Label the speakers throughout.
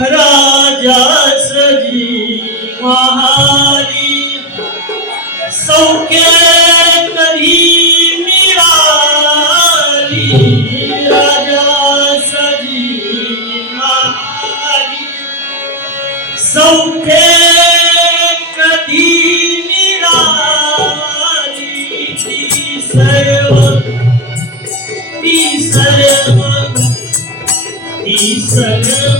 Speaker 1: Rajas महारी सौख्य कधी मिळाली. Rajas महारी सौख्य कधी मिळाली. सर्व ती सर्व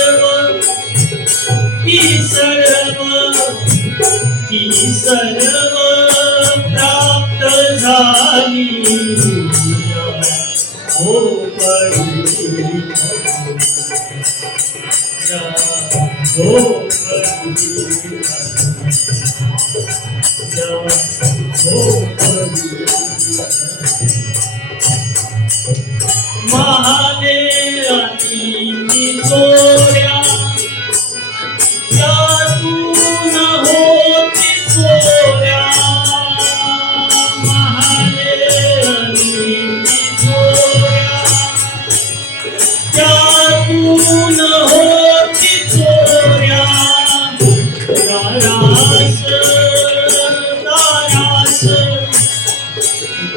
Speaker 1: ती सर्व प्राप्त झाली हो हो Mahadev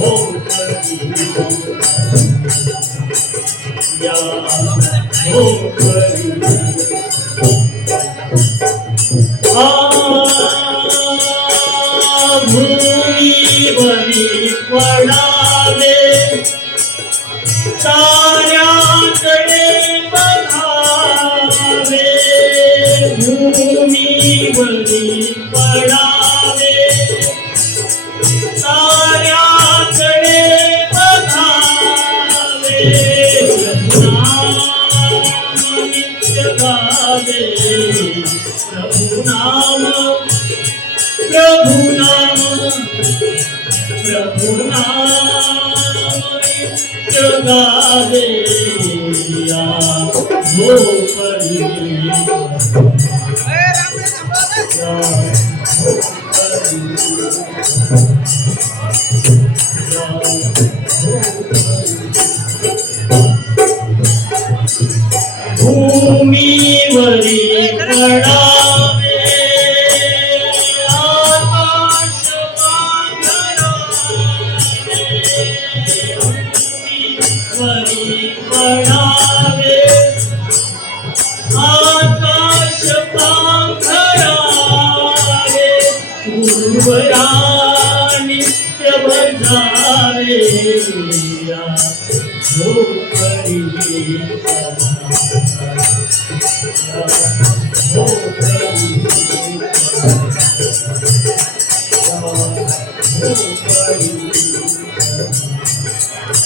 Speaker 1: Oh, my God. Oh, Um mini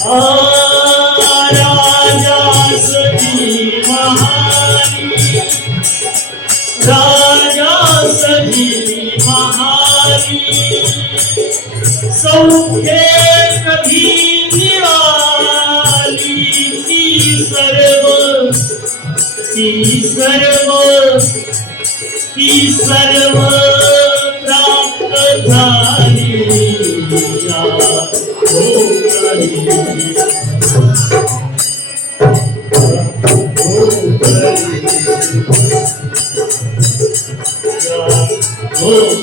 Speaker 1: Oh सौख्ये कधी निराली ती सर्व ती सर्व ती सर्व प्राप्त झाली Oh,